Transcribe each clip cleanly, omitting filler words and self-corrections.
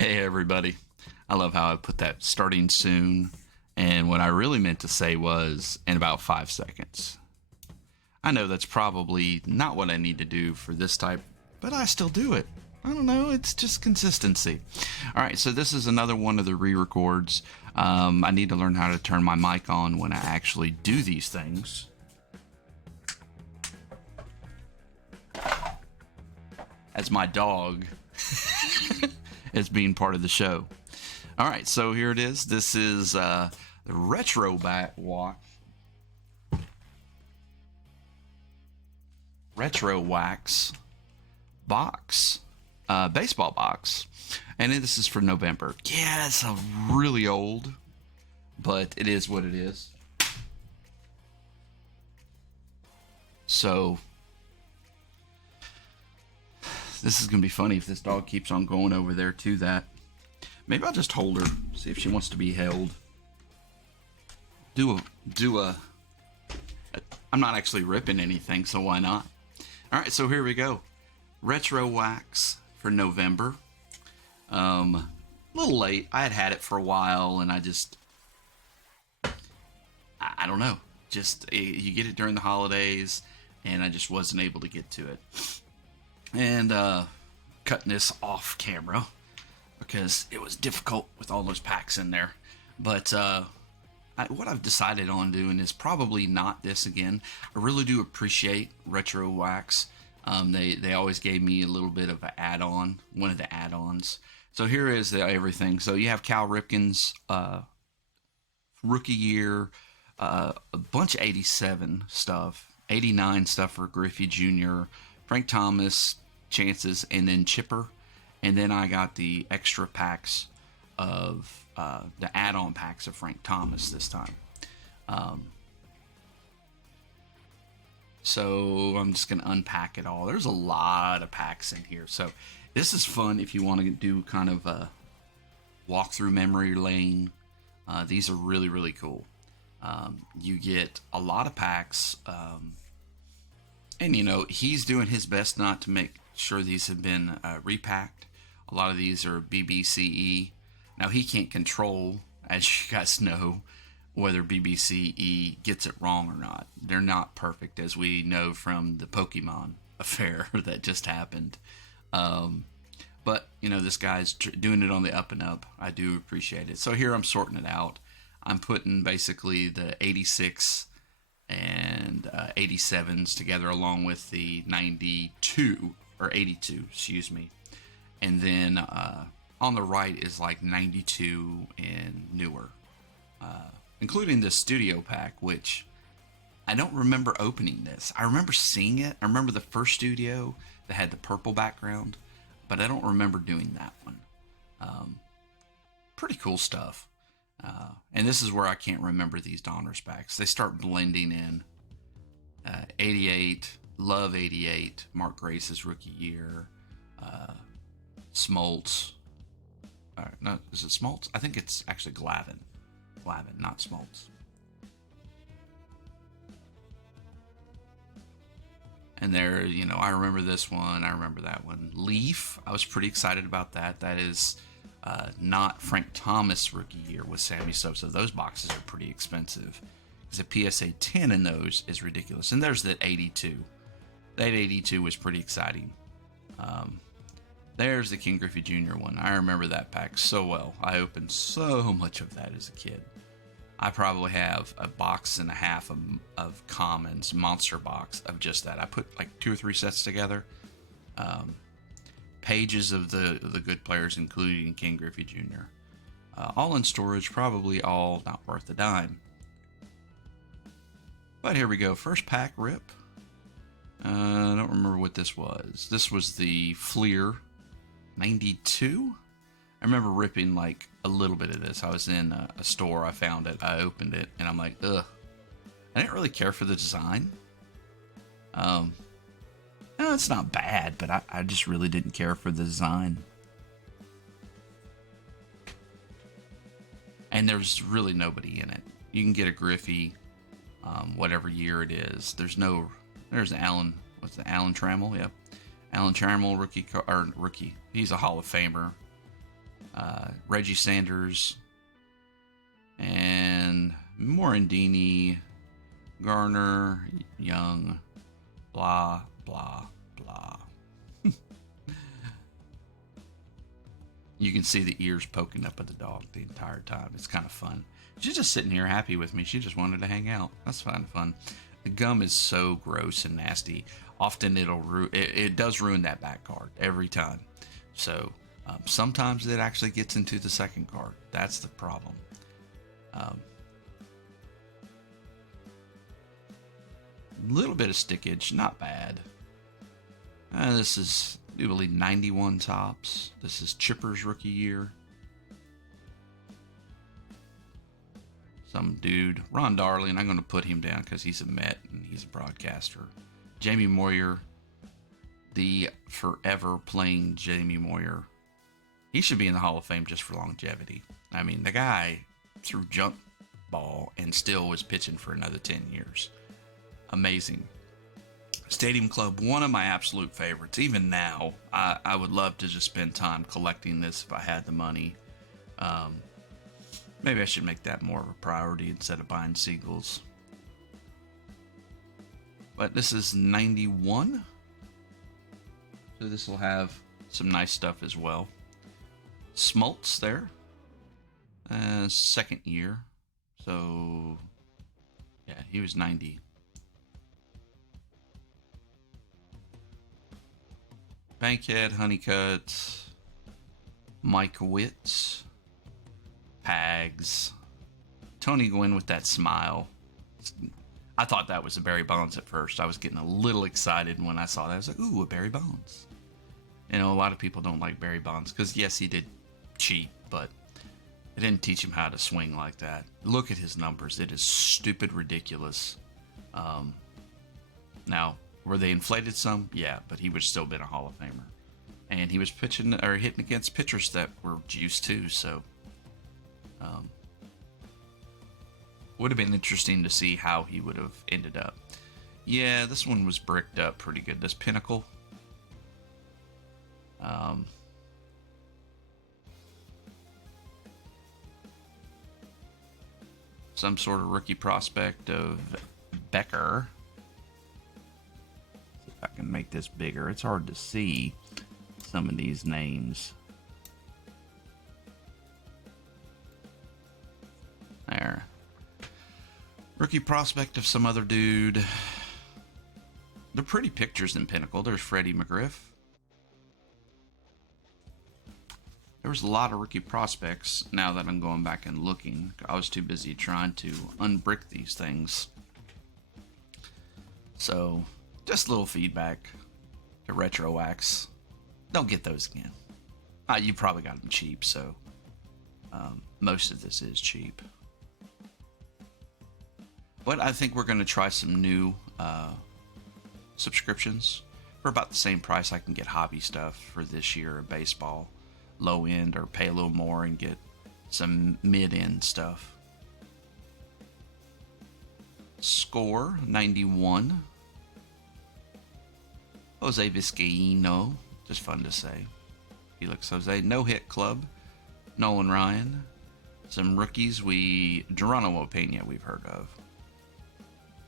Hey everybody. I love how I put that starting soon. And what I really meant to say was in about 5 seconds. I know that's probably not what I need to do for this type, but I still do it. I don't know, it's just consistency. All right, so this is another one of the re records. I need to learn how to turn my mic on when I actually do these things. As my dog is being part of the show. All right, so here it is. This is the RetroWax box, baseball box, and this is for November. Yeah, it's a really old, but it is what it is. So this is gonna be funny if this dog keeps on going over there to that. Maybe I'll just hold her, see if she wants to be held. I'm not actually ripping anything, so why not? All right, so here we go. RetroWax for November. A little late. I had it for a while, and I don't know. Just you get it during the holidays, and I just wasn't able to get to it. And cutting this off camera because it was difficult with all those packs in there. But what I've decided on doing is probably not this again. I really do appreciate RetroWax. They always gave me a little bit of an add-on, one of the add-ons. So here is everything. So you have Cal Ripken's rookie year, a bunch of 87 stuff, 89 stuff for Griffey Jr., Frank Thomas, chances, and then Chipper. And then I got the extra packs of the add-on packs of Frank Thomas this time. So I'm just going to unpack it all. There's a lot of packs in here. So this is fun if you want to do kind of a walk through memory lane. These are really, really cool. You get a lot of packs. And, you know, he's doing his best not to make sure these have been repacked. A lot of these are BBCE. Now, he can't control, as you guys know, whether BBCE gets it wrong or not. They're not perfect, as we know from the Pokemon affair that just happened. But, you know, this guy's doing it on the up and up. I do appreciate it. So here I'm sorting it out. I'm putting basically the 86 and 87s together along with the 92 or 82, excuse me. And then on the right is like 92 and newer, including the studio pack, which I don't remember opening this. I remember seeing it. I remember the first studio that had the purple background, but I don't remember doing that one. Pretty cool stuff. And this is where I can't remember these Donruss packs. They start blending in. 88, love 88, Mark Grace's rookie year, Smoltz. No, is it Smoltz? I think it's actually Glavin. Glavin, not Smoltz. And there, you know, I remember this one. I remember that one. Leaf, I was pretty excited about that. That is not Frank Thomas rookie year with Sammy Sosa. Those boxes are pretty expensive. Because a PSA 10 in those is ridiculous. And there's that 82. That 82 was pretty exciting. There's the King Griffey Jr. one. I remember that pack so well. I opened so much of that as a kid. I probably have a box and a half of commons, monster box of just that. I put like 2 or 3 sets together. Pages of the good players, including King Griffey Jr. All in storage, probably all not worth a dime. But here we go. First pack rip. I don't remember what this was. This was the Fleer 92. I remember ripping like a little bit of this. I was in a store. I found it. I opened it, and I'm like, ugh. I didn't really care for the design. No, it's not bad, but I just really didn't care for the design. And there's really nobody in it. You can get a Griffey, whatever year it is. There's Alan. What's the Alan Trammell? Yep, Alan Trammell rookie. He's a Hall of Famer. Reggie Sanders, and Morandini, Garner, Young, blah, blah, blah. You can see the ears poking up at the dog the entire time. It's kind of fun. She's just sitting here happy with me. She just wanted to hang out. That's kind of fun. The gum is so gross and nasty. Often it does ruin that back card every time. So sometimes it actually gets into the second card. That's the problem. Little bit of stickage, not bad. This is, I believe, 91 tops. This is Chipper's rookie year. Some dude, Ron Darling, I'm going to put him down because he's a Met and he's a broadcaster. Jamie Moyer, the forever playing Jamie Moyer. He should be in the Hall of Fame just for longevity. I mean, the guy threw junk ball and still was pitching for another 10 years. Amazing. Stadium Club, one of my absolute favorites. Even now, I would love to just spend time collecting this if I had the money. Maybe I should make that more of a priority instead of buying Seagulls. But this is 91. So this will have some nice stuff as well. Smoltz there. Second year. So, yeah, he was 90. Bankhead, Honeycutt, Mike Witt, Pags, Tony Gwynn with that smile. I thought that was a Barry Bonds at first. I was getting a little excited when I saw that. I was like, ooh, a Barry Bonds. You know, a lot of people don't like Barry Bonds because, yes, he did cheat, but it didn't teach him how to swing like that. Look at his numbers. It is stupid ridiculous. Now, were they inflated some? Yeah, but he would still been a Hall of Famer. And he was pitching or hitting against pitchers that were juiced too, so would have been interesting to see how he would have ended up. Yeah, this one was bricked up pretty good. This Pinnacle. Some sort of rookie prospect of Becker. See if I can make this bigger. It's hard to see some of these names. There. Rookie prospect of some other dude. They're pretty pictures in Pinnacle. There's Freddie McGriff. There was a lot of rookie prospects now that I'm going back and looking. I was too busy trying to unbrick these things. So, just a little feedback to RetroWax. Don't get those again. You probably got them cheap, so most of this is cheap. But I think we're going to try some new subscriptions for about the same price. I can get hobby stuff for this year of baseball, low end, or pay a little more and get some mid end stuff. Score 91. Jose Vizcaíno, just fun to say. Felix Jose, no hit club. Nolan Ryan. Some rookies Geronimo Pena we've heard of.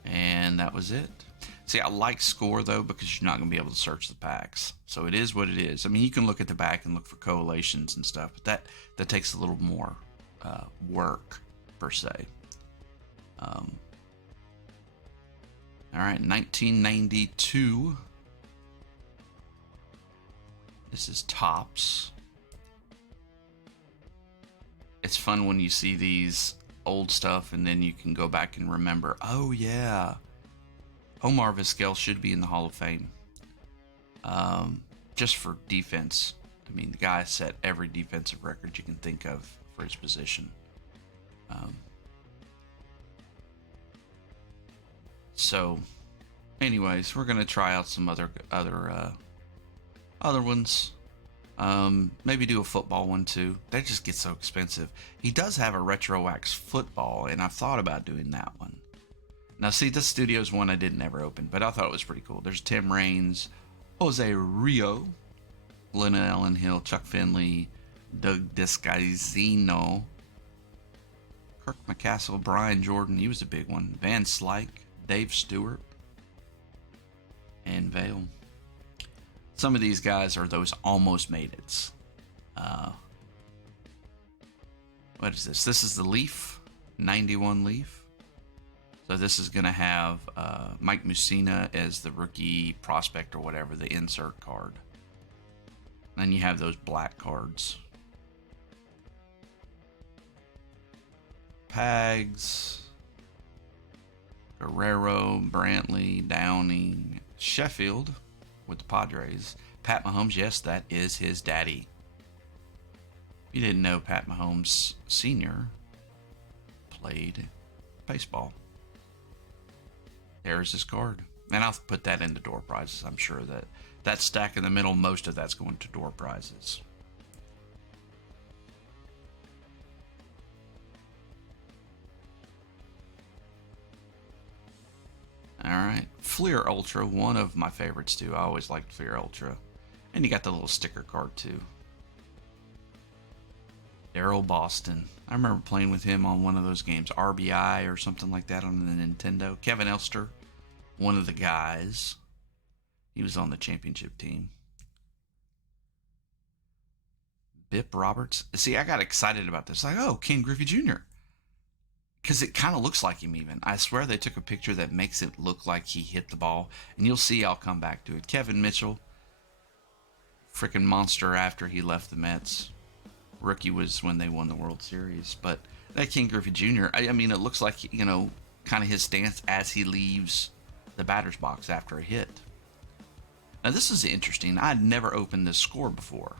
And that was it. See, I like Score, though, because you're not going to be able to search the packs. So it is what it is. I mean, you can look at the back and look for correlations and stuff, but that takes a little more work, per se. All right, 1992. This is Topps. It's fun when you see these old stuff and then you can go back and remember, oh yeah, Omar Vizquel should be in the Hall of Fame. Just for defense. I mean, the guy set every defensive record you can think of for his position. So anyways, we're gonna try out some other ones. Maybe do a football one too. That just gets so expensive. He does have a RetroWax football, and I've thought about doing that one. Now, see, this studio's one I didn't ever open, but I thought it was pretty cool. There's Tim Raines, Jose Rio, Glenn Allen Hill, Chuck Finley, Doug Descaizino, Kirk McCaskill, Brian Jordan, he was a big one. Van Slyke, Dave Stewart, and Vale. Some of these guys are those almost made it's. What is this? This is the Leaf, 91 Leaf. So this is going to have Mike Mussina as the rookie prospect or whatever, the insert card. Then you have those black cards. Pags, Guerrero, Brantley, Downing, Sheffield with the Padres. Pat Mahomes, yes, that is his daddy. If you didn't know, Pat Mahomes Sr. played baseball. There's his card. And I'll put that into door prizes. I'm sure that stack in the middle, most of that's going to door prizes. Alright, Fleer Ultra, one of my favorites too. I always liked Fleer Ultra. And you got the little sticker card too. Daryl Boston. I remember playing with him on one of those games, RBI or something like that on the Nintendo. Kevin Elster, one of the guys. He was on the championship team. Bip Roberts. See, I got excited about this. Like, oh, Ken Griffey Jr. Because it kind of looks like him even. I swear they took a picture that makes it look like he hit the ball. And you'll see I'll come back to it. Kevin Mitchell. Freaking monster after he left the Mets. Rookie was when they won the World Series. But that Ken Griffey Jr., I mean, it looks like, you know, kind of his stance as he leaves the batter's box after a hit. Now, this is interesting. I'd never opened this score before.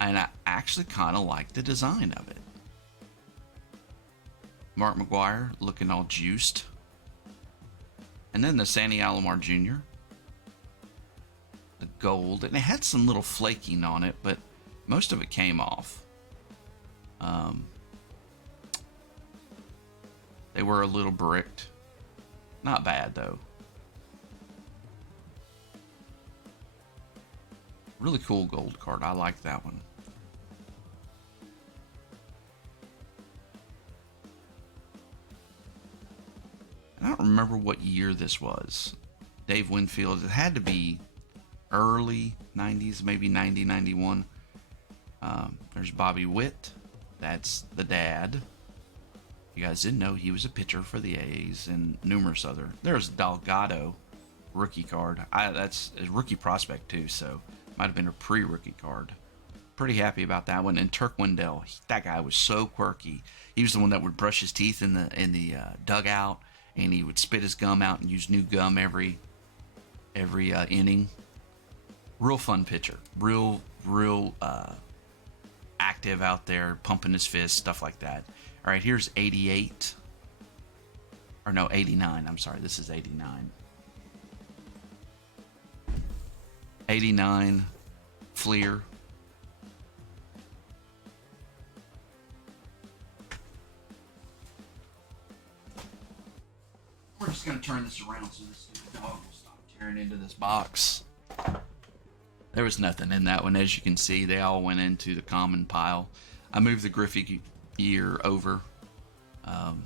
And I actually kind of like the design of it. Mark McGwire looking all juiced. And then the Sandy Alomar Jr. The gold. And it had some little flaking on it, but most of it came off. They were a little bricked. Not bad, though. Really cool gold card. I like that one. I don't remember what year this was. Dave Winfield. It had to be early 90s, maybe 90, 91. There's Bobby Witt. That's the dad. You guys didn't know he was a pitcher for the A's and numerous other. There's Delgado, rookie card. That's a rookie prospect too, so might have been a pre-rookie card. Pretty happy about that one. And Turk Wendell. That guy was so quirky. He was the one that would brush his teeth in the dugout. And he would spit his gum out and use new gum every inning. Real fun pitcher. Real active out there, pumping his fist, stuff like that. All right, here's 88. Or no, 89. I'm sorry, this is 89. 89, Fleer. We're just going to turn this around so this dog will stop tearing into this box. There was nothing in that one. As you can see, they all went into the common pile. I moved the Griffey year over. And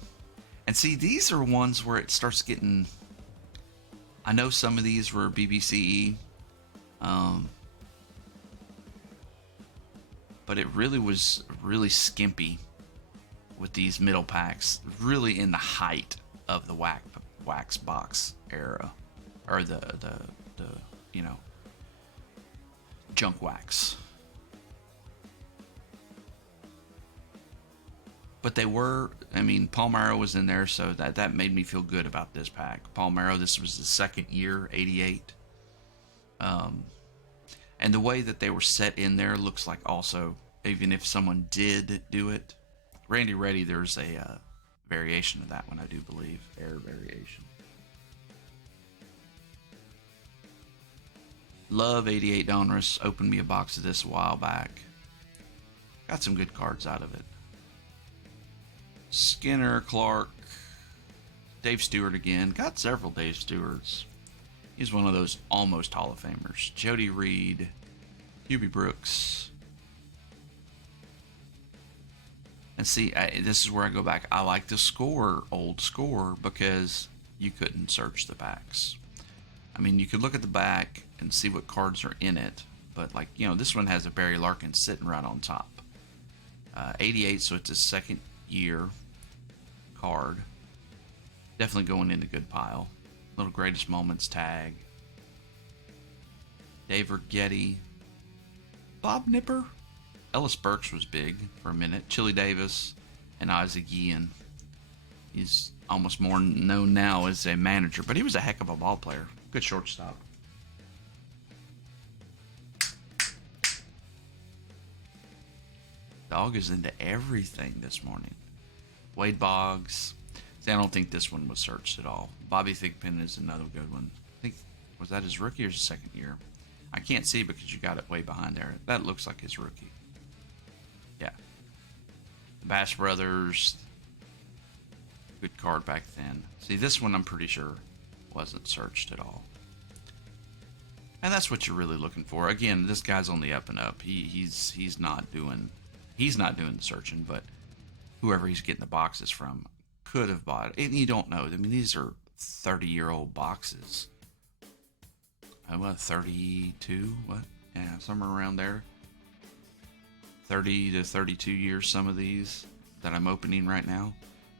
see, these are ones where it starts getting... I know some of these were BBCE. But it really was really skimpy with these middle packs. Really in the height of the wax box era, or the you know, junk wax. But they were, I mean, Palmeiro was in there, so that made me feel good about this pack. Palmeiro, this was the second year, 88. And the way that they were set in there looks like also, even if someone did do it, Randy Reddy, there's a variation of that one, I do believe. Air variation. Love 88 Donruss. Opened me a box of this a while back. Got some good cards out of it. Skinner, Clark, Dave Stewart again. Got several Dave Stewarts. He's one of those almost Hall of Famers. Jody Reed, Hubie Brooks, And see, this is where I go back. I like the score, old score, because you couldn't search the backs. I mean, you could look at the back and see what cards are in it, but like, you know, this one has a Barry Larkin sitting right on top. 88, so it's a second year card. Definitely going in a good pile. Little Greatest Moments tag. Dave Getty. Bob Nipper. Ellis Burks was big for a minute. Chili Davis and Isaac Ian. He's almost more known now as a manager, but he was a heck of a ball player. Good shortstop. Dog is into everything this morning. Wade Boggs. See, I don't think this one was searched at all. Bobby Thigpen is another good one. I think, was that his rookie or his second year? I can't see because you got it way behind there. That looks like his rookie. Yeah. The Bash Brothers. Good card back then. See, this one I'm pretty sure wasn't searched at all. And that's what you're really looking for. Again, this guy's on the up and up. He's not doing the searching, but whoever he's getting the boxes from could have bought it. And you don't know. I mean, these are 30-year-old boxes. What, 32? What? Yeah, somewhere around there. 30 to 32 years, some of these that I'm opening right now.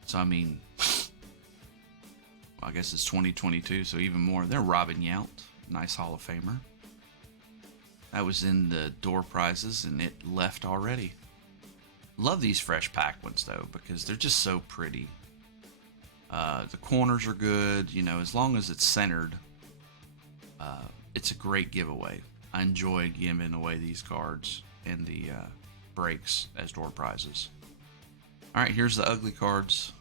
So, I mean, well, I guess it's 2022, so even more. They're Robin Yount. Nice Hall of Famer. That was in the door prizes, and it left already. Love these fresh pack ones, though, because they're just so pretty. The corners are good, you know, as long as it's centered. It's a great giveaway. I enjoy giving away these cards and the breaks as door prizes. All right, here's the ugly cards.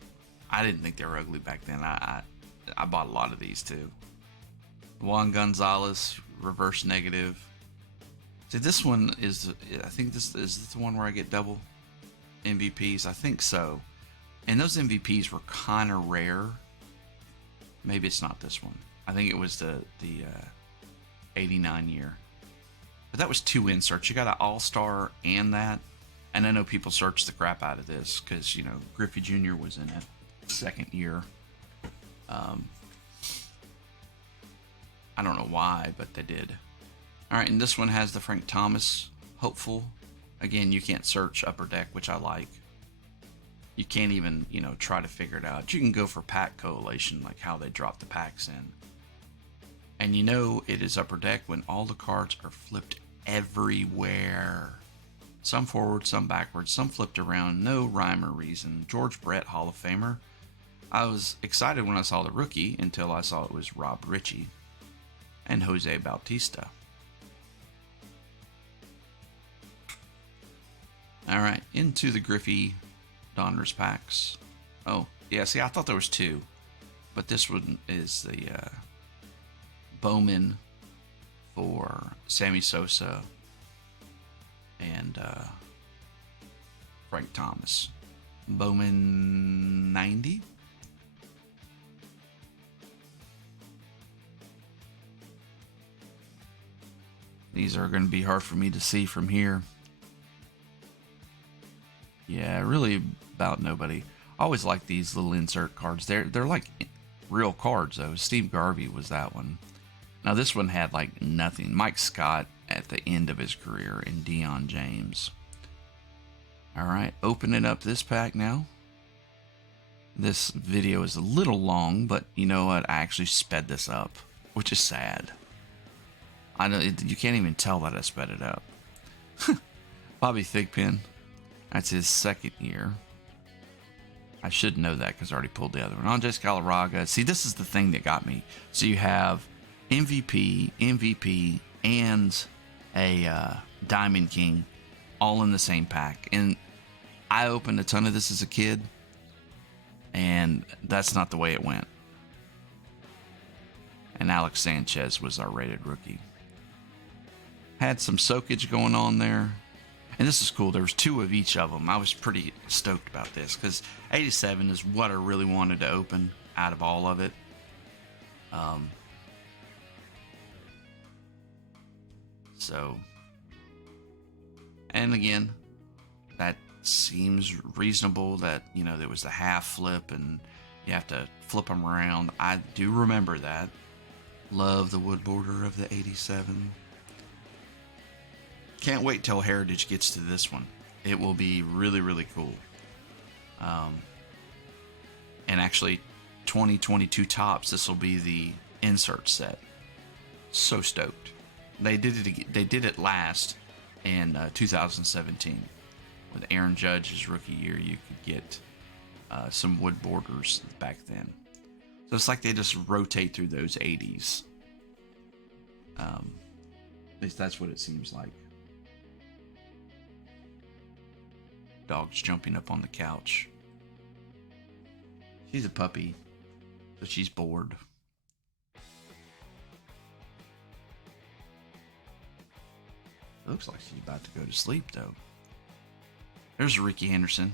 I didn't think they were ugly back then. I bought a lot of these too. Juan Gonzalez, reverse negative. See, this one is, I think this is the one where I get double MVPs. I think so. And those MVPs were kind of rare. Maybe it's not this one. I think it was the 89 year. But that was 2 inserts. You got an All-Star and that. And I know people searched the crap out of this because, you know, Griffey Jr. was in it. Second year. I don't know why, but they did. All right, and this one has the Frank Thomas hopeful. Again, you can't search Upper Deck, which I like. You can't even, you know, try to figure it out. You can go for pack collation, like how they drop the packs in. And you know it is Upper Deck when all the cards are flipped everywhere. Some forward, some backwards, some flipped around. No rhyme or reason. George Brett, Hall of Famer. I was excited when I saw the rookie until I saw it was Rob Ritchie and Jose Bautista. All right, into the Griffey Donruss packs. Oh, yeah, see, I thought there was 2. But this one is the Bowman for Sammy Sosa and Frank Thomas. Bowman 90. These are going to be hard for me to see from here. Yeah, really about nobody. I always like these little insert cards. They're like real cards, though. Steve Garvey was that one. Now, this one had like nothing. Mike Scott at the end of his career and Deion James. All right, opening up this pack now. This video is a little long, but you know what? I actually sped this up, which is sad. I know you can't even tell that I sped it up. Bobby Thigpen. That's his second year. I should know that because I already pulled the other one. Andres Galarraga. See, this is the thing that got me. So you have MVP, and a Diamond King all in the same pack. And I opened a ton of this as a kid, and that's not the way it went. And Alex Sanchez was our rated rookie. Had some soakage going on there. And this is cool. There was 2 of each of them. I was pretty stoked about this because 87 is what I really wanted to open out of all of it. So, and again, that seems reasonable that, there was the half flip and you have to flip them around. I do remember that. Love the wood border of the 87. Can't wait till Heritage gets to this one. It will be really, really cool. And actually, 2022 Topps, this will be the insert set. So stoked. They did it last in 2017 with Aaron Judge's rookie year. You could get some wood borders back then. So it's like they just rotate through those 80s. At least that's what it seems like. Dog's jumping up on the couch. She's a puppy, so she's bored. It looks like she's about to go to sleep, though. There's Ricky Henderson.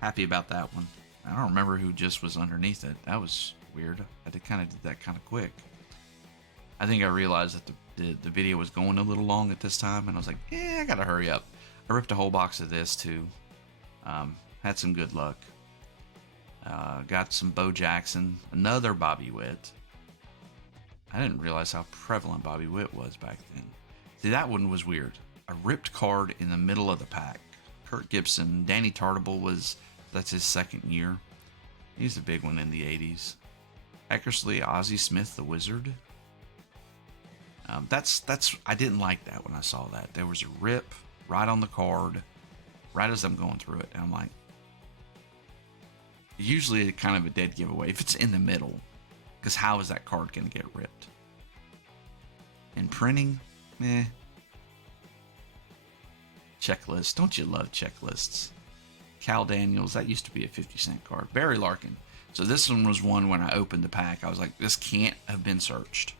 Happy about that one. I don't remember who just was underneath it. That was weird. I did that kind of quick. I think I realized that the video was going a little long at this time, and I was like, I gotta hurry up. I ripped a whole box of this, too. Had some good luck. Got some Bo Jackson. Another Bobby Witt. I didn't realize how prevalent Bobby Witt was back then. See, that one was weird. A ripped card in the middle of the pack. Kurt Gibson. Danny Tartable that's his second year. He's a big one in the 80s. Eckersley, Ozzie Smith, the Wizard. I didn't like that when I saw that. There was a rip right on the card, right as I'm going through it. And I'm like, usually kind of a dead giveaway if it's in the middle, because how is that card going to get ripped? And printing, Checklist, don't you love checklists? Cal Daniels, that used to be a 50-cent card. Barry Larkin. So this one was one when I opened the pack, I was like, this can't have been searched.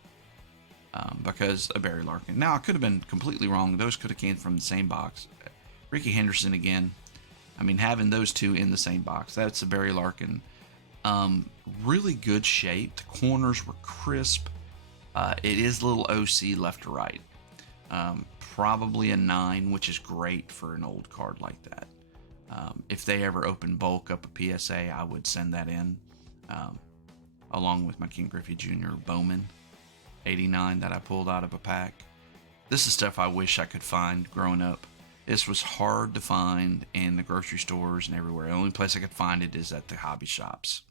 Because of Barry Larkin. Now, I could have been completely wrong. Those could have came from the same box. Ricky Henderson again. I mean, having those two in the same box. That's a Barry Larkin. Really good shape. The corners were crisp. It is a little OC left to right. Probably a 9, which is great for an old card like that. If they ever open bulk up a PSA, I would send that in. Along with my King Griffey Jr. Bowman 89 that I pulled out of a pack. This is stuff I wish I could find growing up. This was hard to find in the grocery stores and everywhere. The only place I could find it is at the hobby shops.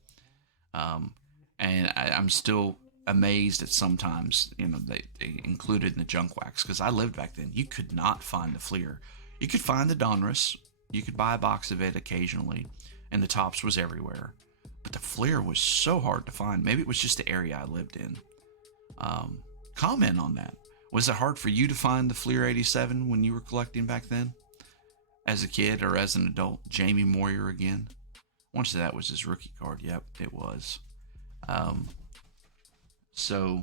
And I'm still amazed at sometimes, they included in the junk wax, because I lived back then. You could not find the Fleer. You could find the Donruss. You could buy a box of it occasionally, and the Topps was everywhere. But the Fleer was so hard to find. Maybe it was just the area I lived in. Comment on that. Was it hard for you to find the Fleer 87 when you were collecting back then? As a kid or as an adult? Jamie Moyer again. Once that was his rookie card. Yep, it was. So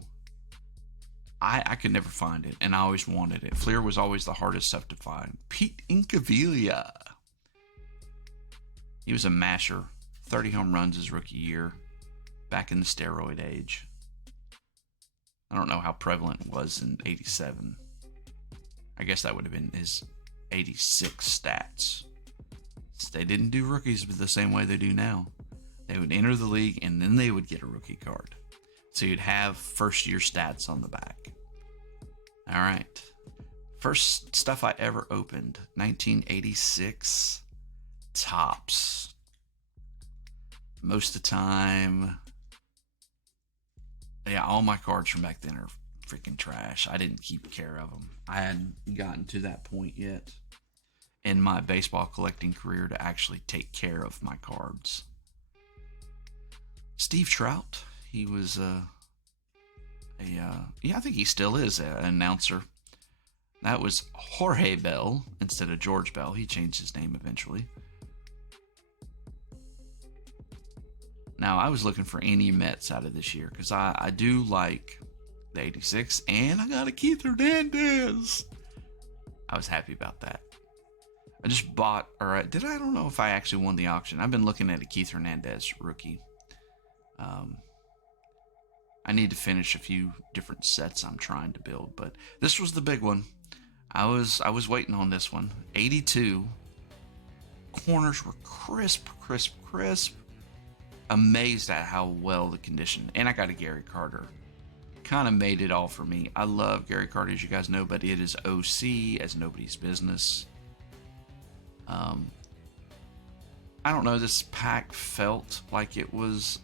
I could never find it, and I always wanted it. Fleer was always the hardest stuff to find. Pete Incaviglia. He was a masher. 30 home runs his rookie year. Back in the steroid age. I don't know how prevalent it was in 87. I guess that would have been his 86 stats. They didn't do rookies the same way they do now. They would enter the league and then they would get a rookie card. So you'd have first year stats on the back. All right. First stuff I ever opened, 1986 Topps. Most of the time, all my cards from back then are freaking trash. I didn't keep care of them. I hadn't gotten to that point yet in my baseball collecting career to actually take care of my cards. Steve Trout, he was I think he still is an announcer. That was Jorge Bell instead of George Bell. He changed his name eventually. Now, I was looking for any Mets out of this year because I do like the 86, and I got a Keith Hernandez. I was happy about that. I just bought, I don't know if I actually won the auction. I've been looking at a Keith Hernandez rookie. I need to finish a few different sets I'm trying to build, but this was the big one. I was waiting on this one. 82 corners were crisp, crisp, crisp. Amazed at how well the condition. And I got a Gary Carter. Kind of made it all for me. I love Gary Carter, as you guys know, but it is OC as nobody's business. I don't know, this pack felt like it was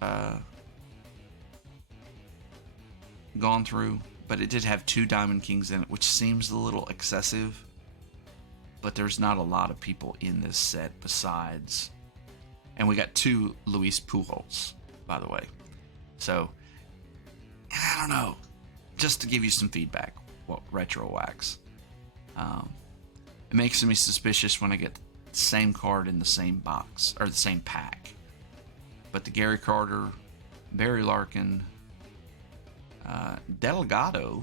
gone through, but it did have 2 Diamond Kings in it, which seems a little excessive, but there's not a lot of people in this set besides, and we got 2 Luis Pujols, by the way. So I don't know, just to give you some feedback, what RetroWax, it makes me suspicious when I get the same card in the same box, or the same pack. But the Gary Carter, Barry Larkin, Delgado,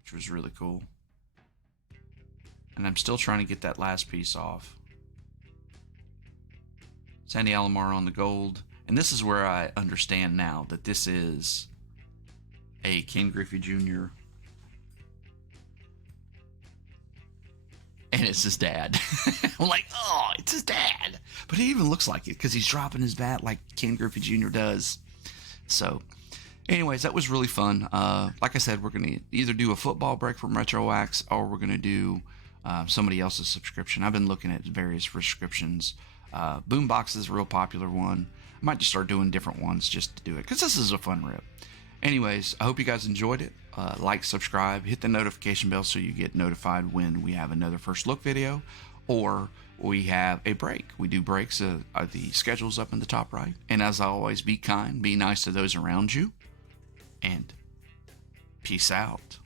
which was really cool, and I'm still trying to get that last piece off. Sandy Alomar on the gold, and this is where I understand now that this is a Ken Griffey Jr. and it's his dad. I'm like, oh, it's his dad. But he even looks like it because he's dropping his bat like Ken Griffey Jr. does. So, anyways, that was really fun. Like I said, we're going to either do a football break from RetroWax, or we're going to do somebody else's subscription. I've been looking at various subscriptions. Boombox is a real popular one. I might just start doing different ones just to do it, because this is a fun rip. Anyways, I hope you guys enjoyed it. Like, subscribe, hit the notification bell so you get notified when we have another First Look video, or we have a break. We do breaks. The schedule's up in the top right. And as always, be kind, be nice to those around you, and peace out.